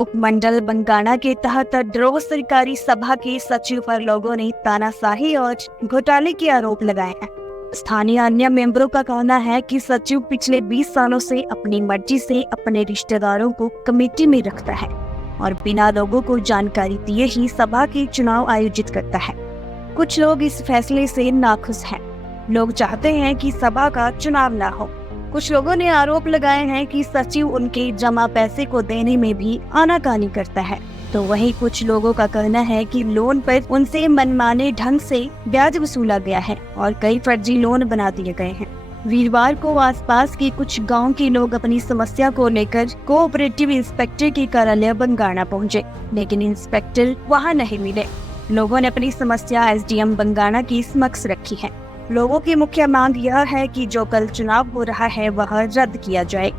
उपमंडल बंगाणा के तहत ड्रोह सरकारी सभा के सचिव पर लोगों ने तानाशाही और घोटाले के आरोप लगाए हैं। स्थानीय अन्य मेंबरों का कहना है कि सचिव पिछले 20 सालों से अपनी मर्जी से अपने रिश्तेदारों को कमेटी में रखता है और बिना लोगों को जानकारी दिए ही सभा के चुनाव आयोजित करता है। कुछ लोग इस फैसले से नाखुश हैं। लोग चाहते हैं कि सभा का चुनाव न हो। कुछ लोगों ने आरोप लगाए हैं कि सचिव उनके जमा पैसे को देने में भी आनाकानी करता है, तो वहीं कुछ लोगों का कहना है कि लोन पर उनसे मनमाने ढंग से ब्याज वसूला गया है और कई फर्जी लोन बना दिए गए हैं। वीरवार को आसपास के कुछ गांव के लोग अपनी समस्या को लेकर कोऑपरेटिव इंस्पेक्टर के कार्यालय बंगाणा पहुंचे, लेकिन इंस्पेक्टर वहां नहीं मिले। लोगों ने अपनी समस्या एसडीएम बंगाणा की समक्ष रखी है। लोगों की मुख्य मांग यह है कि जो कल चुनाव हो रहा है वह रद्द किया जाए।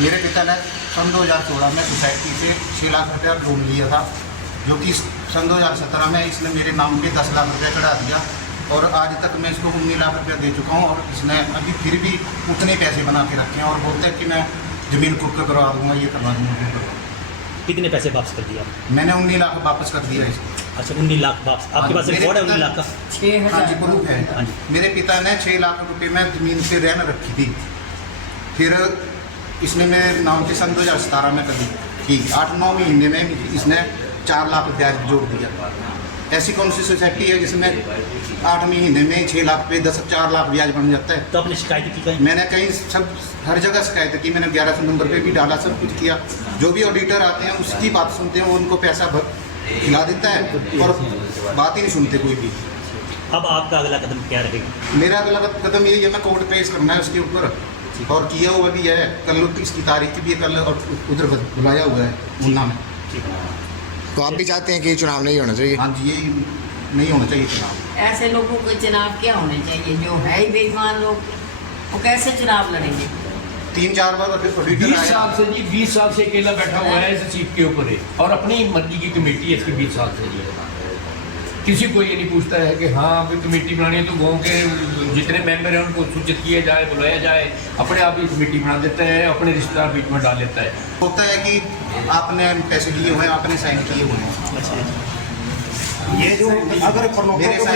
मेरे पिता ने सन 2016 में सोसाइटी से 6 लाख रुपया लोन लिया था, जो कि सन 2017 में इसने मेरे नाम पे 10 लाख रुपया चढ़ा दिया और आज तक मैं इसको 19 लाख रुपया दे चुका हूँ। और इसने अभी फिर भी उतने पैसे बना के रखे हैं और बोलते हैं कि मैं ज़मीन कुर्क करवा दूँगा, ये करवा दूँगा। कितने पैसे वापस कर दिया? मैंने 19 लाख वापस कर दिया इसको। अच्छा, 19 लाख वापस। आपके पास रिकॉर्ड है 19 लाख का? 6,000। हाँ जी, प्रूफ है। मेरे पिता ने 6 लाख रुपये में ज़मीन पे रहन रखी थी, फिर इसने मेरे नाम पे सन 2017 में कर दी। 8-9 महीने में इसने 4 लाख ब्याज जोड़ दिया। ऐसी कौन सी सोसाइटी है जिसमें 8 महीने में 6 लाख पे 4 लाख ब्याज बन जाता है? तो आपने शिकायत की कहीं? मैंने कहीं हर जगह शिकायत की। मैंने 11 नंबर पे भी डाला, सब कुछ किया। जो भी ऑडिटर आते हैं उसकी बात सुनते हैं, वो उनको पैसा खिला देता है और बात ही नहीं सुनते कोई भी। अब आपका अगला कदम क्या रहेगा? मेरा अगला कदम यही है, मैं कोर्ट पेश करना है उसके ऊपर, और किया हुआ भी है। कल इसकी तारीख भी है, कल और उधर बुलाया हुआ है मुन्ना में। तो आप भी चाहते हैं कि चुनाव नहीं होना चाहिए? हाँ जी, ये नहीं होना चाहिए चुनाव। ऐसे लोगों को चुनाव क्या होने चाहिए? जो है ही बेईमान लोग, वो कैसे चुनाव लड़ेंगे? 3-4 बार 20 साल से जी, 20 साल से अकेला बैठा हुआ है इस सीट के ऊपर है और अपनी मर्जी की कमेटी है इसकी 20 साल से जी। किसी को ये नहीं पूछता है कि हाँ अभी कमेटी बनानी है तो गाँव के जितने मेंबर हैं उनको सूचित किया जाए, बुलाया जाए। अपने आप ही कमेटी बना देता है, अपने रिश्तेदार बीच में डाल लेता है। होता है कि आपने पैसे लिए हुए हैं, आपने साइन किए हुए हैं। ये जो अगर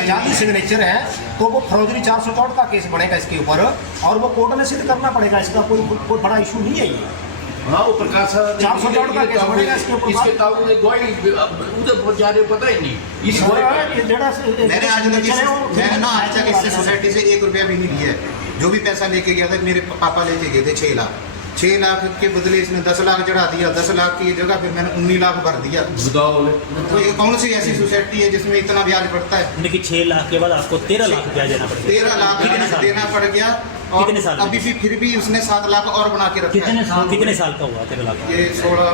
जाली सिग्नेचर है तो वो फौजदारी 464 का केस बनेगा इसके ऊपर और वो कोर्ट में सिद्ध करना पड़ेगा। इसका कोई बड़ा इशू नहीं है ये। हाँ, वो प्रकाश 464 का केस बनेगा इसके ऊपर। इसके ताबू में गवाही उधर जा रहे पता ही नहीं। इस मैंने आज तक इससे सोसाइटी से 1 रुपया भी नहीं लिया है। जो भी पैसा लेके गया था, मेरे पापा लेके गए थे 6 लाख के बदले इसने 10 लाख चढ़ा दिया। 10 लाख की जगह फिर मैंने 19 लाख भर दिया। तो ये कौन सी ऐसी सोसाइटी है जिसमें इतना ब्याज पड़ता है? लेकिन 6 लाख के बाद आपको 13 लाख ब्याज देना पड़ेगा। 13 लाख देना पड़ गया। और कितने साल? अभी भी फिर भी उसने 7 लाख और बना के रखा है। कितने साल का हुआ 13 लाख? ये 16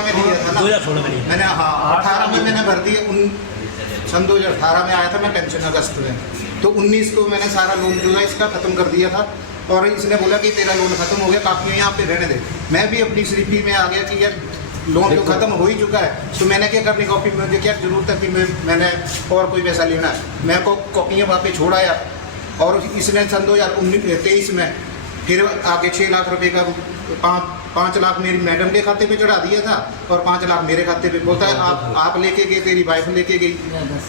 में लिया था ना। 2016 में लिया मैंने, हाँ 18 में मैंने भर दिया। सन 2018 में आया था मैं पेंशन अगस्त में, तो 19 को मैंने सारा लोन जो है इसका ख़त्म कर दिया था। और इसने बोला कि तेरा लोन खत्म हो गया, काफी यहाँ पे रहने दे। मैं भी अपनी स्लिपी में आ गया कि यार लोन तो खत्म हो ही चुका है, तो मैंने क्या करनी कॉपी में, मुझे क्या जरूरत है कि मैंने और कोई पैसा लेना है। मैं को कॉपियाँ वहाँ पे छोड़ाया और इसने सन 2023 में फिर आगे 6 लाख रुपये का 5 लाख मेरी मैडम के खाते पे चढ़ा दिया था और 5 लाख मेरे खाते पे। बोलता है आप लेके गए, तेरी वाइफ लेके गई,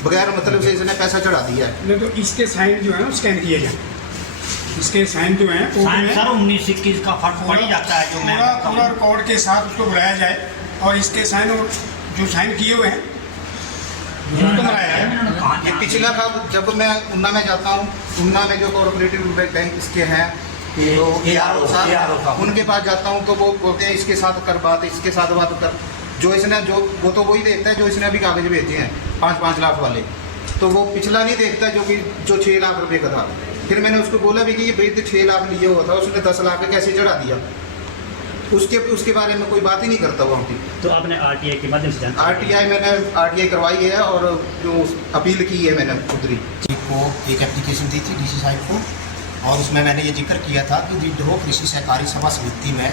बगैर मतलब से इसने पैसा चढ़ा दिया है। तो इसके साइन जो है ना स्कैन किए जाए। इसके साइन जो है सर 19-21 का फर्क पड़ ही जाता है। जो पूरा रिकॉर्ड के साथ उसको बुलाया जाए और इसके साइन और जो साइन किए हुए हैं ये पिछला था। जब मैं उन्ना में जाता हूँ, उन्ना में जो कोऑपरेटिव बैंक इसके हैं तो उनके पास जाता हूँ तो वो बोलते हैं इसके साथ कर बात, इसके साथ बात कर। जो इसने जो वो तो वही देखता है जो इसने अभी कागज भेजे हैं 5-5 लाख वाले, तो वो पिछला नहीं देखता जो 6 लाख रुपये का था। फिर मैंने उसको बोला भी कि ये भाई 6 लाख लिया हुआ था, उसने 10 लाख का कैसे चढ़ा दिया? उसके बारे में कोई बात ही नहीं करता वहाँ की। तो आपने आरटीआई के माध्यम से मैंने आरटीआई करवाई है और जो अपील की है मैंने उधरी को एक एप्लीकेशन दी थी डीसी साहब को, और उसमें मैंने ये जिक्र किया था कि ड्रोह कृषि सहकारी सभा समिति में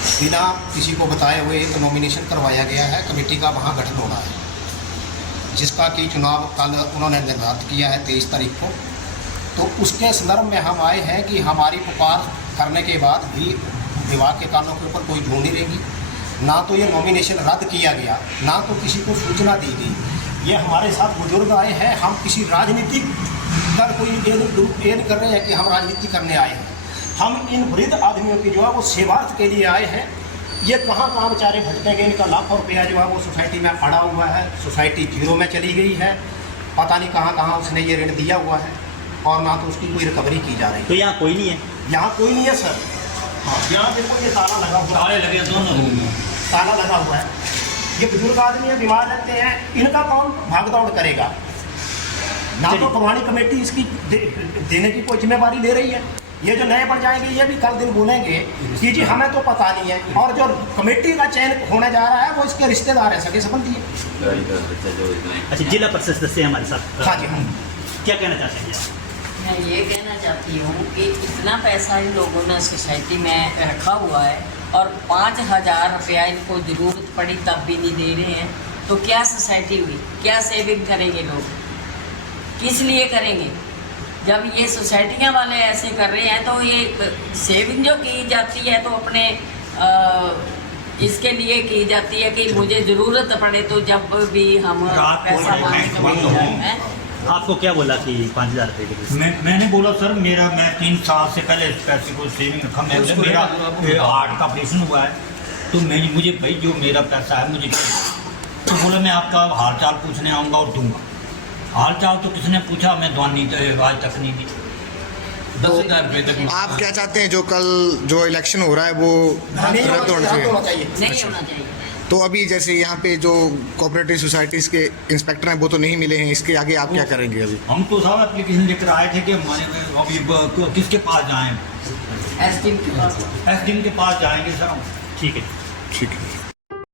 बिना किसी को बताए हुए एक नॉमिनेशन करवाया गया है, कमेटी का वहाँ गठन होना है। जिसका कि चुनाव कल उन्होंने निर्धारित किया है 23 तारीख को। तो उसके संदर्भ में हम आए हैं कि हमारी पुकार करने के बाद भी विभाग के कानों के ऊपर कोई झूठ नहीं रहेगी, ना तो ये नॉमिनेशन रद्द किया गया, ना तो किसी को सूचना दी गई। ये हमारे साथ बुजुर्ग आए हैं, हम किसी राजनीतिक कर कोई ये नहीं कर रहे हैं कि हम राजनीति करने आए हैं। हम इन वृद्ध आदमियों की जो है वो सेवार्थ के लिए आए हैं। ये कहाँ बेचारे भटकेंगे, इनका लाखों रुपया जो है वो सोसाइटी में पड़ा हुआ है, सोसाइटी जीरो में चली गई है, पता नहीं कहाँ उसने ये ऋण दिया हुआ है और ना तो उसकी कोई रिकवरी की जा रही है। तो यहाँ कोई नहीं है? यहाँ कोई नहीं है सर। हाँ, यहाँ देखो ये ताला लगा हुआ है, ताले लगे दोनों रूम में। ताला लगा हुआ है। ये बुजुर्ग आदमी है, बीमार रहते हैं, इनका कौन भाग दौड़ करेगा? ना तो पुरानी कमेटी इसकी देने की कोई जिम्मेवारी ले रही है। ये जो नए बन जाएंगे ये भी कल दिन बोलेंगे कि जी हमें तो पता नहीं है, और जो कमेटी का चयन होने जा रहा है वो इसके रिश्तेदार हैं, सगे संबंधी है। अच्छा, जिला परिषद सदस्य हमारे साथ। हाँ जी, हाँ। क्या कहना चाहते हैं आप? मैं ये कहना चाहती हूँ कि इतना पैसा इन लोगों ने सोसाइटी में रखा हुआ है और 5,000 रुपया इनको ज़रूरत पड़ी तब भी नहीं दे रहे हैं, तो क्या सोसाइटी हुई? क्या सेविंग करेंगे लोग? किस लिए करेंगे? जब ये सोसाइटियाँ वाले ऐसे कर रहे हैं तो ये सेविंग जो की जाती है तो अपने इसके लिए की जाती है कि मुझे ज़रूरत पड़े तो जब भी हम पैसा मांगते हैं। आपको क्या बोला कि 5,000 रुपये के लिए? मैंने बोला सर मैं 3 साल से पहले इस पैसे को सेविंग रखा। मेरा हार्ट का ऑपरेशन हुआ है, तो मुझे भाई जो मेरा पैसा है मुझे तो बोला मैं आपका हाल चाल पूछने आऊँगा और दूंगा। हाल चाल तो किसने पूछा, मैं दवानी आज तक नहीं दी। 10,000 रुपये तक। आप क्या चाहते हैं जो इलेक्शन हो रहा है वो रद्द होना चाहिए? नहीं होना चाहिए। तो अभी जैसे यहाँ पे जो कोऑपरेटिव सोसाइटीज के इंस्पेक्टर हैं वो तो नहीं मिले हैं, इसके आगे आप क्या करेंगे? अभी हम तो साहब एप्लीकेशन लेकर आए थे कि अभी किसके पास जाएं? एसडीएम के पास। एसडीएम के पास जाएंगे सर हम। ठीक है। ठीक है।